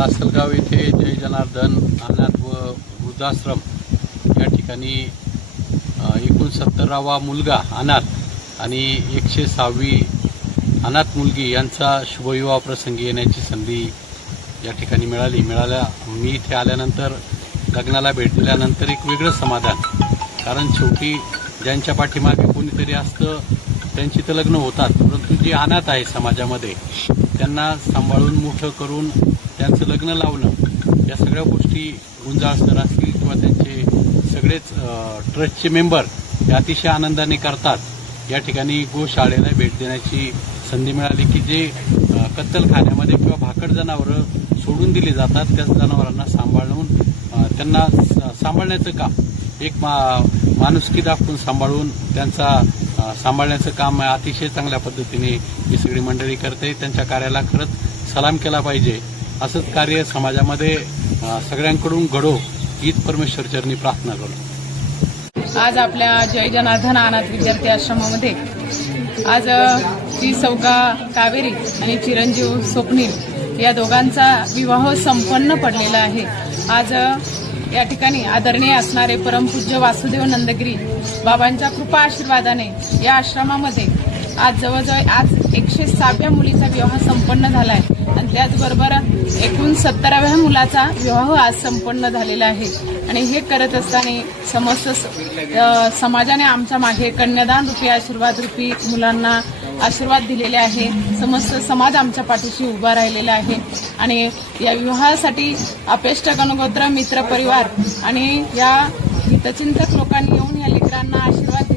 लासलगाव येथे जय जनार्दन अनाथ व वृद्धाश्रम या ठिकाणी एकोणसत्तरावा मुलगा अनाथ आणि एकशे सहावी अनाथ मुलगी यांचा शुभविवाह प्रसंगी येण्याची संधी या ठिकाणी मिळाली. मिळाल्या मी इथे आल्यानंतर लग्नाला भेट दिल्यानंतर एक वेगळं समाधान. कारण शेवटी ज्यांच्या पाठीमागे कोणीतरी असतं त्यांची तर लग्न होतात परंतु जे अनाथ आहे समाजामध्ये त्यांना सांभाळून मोठं करून त्यांचं लग्न लावणं या सगळ्या गोष्टी गुंजाळ सर असतील किंवा त्यांचे सगळेच ट्रस्टचे मेंबर हे अतिशय आनंदाने करतात. या ठिकाणी गोशाळेला भेट देण्याची संधी मिळाली की जे कत्तलखान्यामध्ये किंवा भाकड जनावरं सोडून दिली जातात त्या जनावरांना सांभाळून त्यांना स- सांभाळण्याचं काम एक मा माणुसकी दाखवून सांभाळून त्यांचा सांभाळण्याचं काम अतिशय चांगल्या पद्धतीने ही सगळी मंडळी करते. त्यांच्या कार्याला खरंच सलाम केला पाहिजे. असंच कार्य समाजामध्ये सगळ्यांकडून घडो हीच परमेश्वरचरणी प्रार्थना करतो आज आपल्या जय जनार्दन अनाथ विद्यार्थी आश्रमामध्ये आज ती श्री सौका कावेरी आणि चिरंजीव स्वप्नील या दोघांचा विवाह संपन्न पडलेला आहे. आज या ठिकाणी आदरणीय असणारे परमपूज्य वासुदेव नंदगिरी बाबांच्या कृपा आशीर्वादाने या आश्रमामध्ये आज जवळजवळ आज एकशे सहाव्या मुलीचा विवाह संपन्न झाला आहे आणि त्याचबरोबर एकूण सत्तराव्या मुलाचा विवाह आज संपन्न झालेला आहे. आणि हे करत असताना समस्त स- समाजाने आमच्या मागे कन्यादान रुपी आशीर्वाद रुपी मुलांना आशीर्वाद दिलेले आहे. समस्त समाज आमच्या पाठीशी उभा राहिलेला आहे. आणि या विवाहासाठी अपेष्ट गणगोत्र मित्र परिवार आणि या हितचिंतक लोकांनी येऊन या लेकरांना आशीर्वाद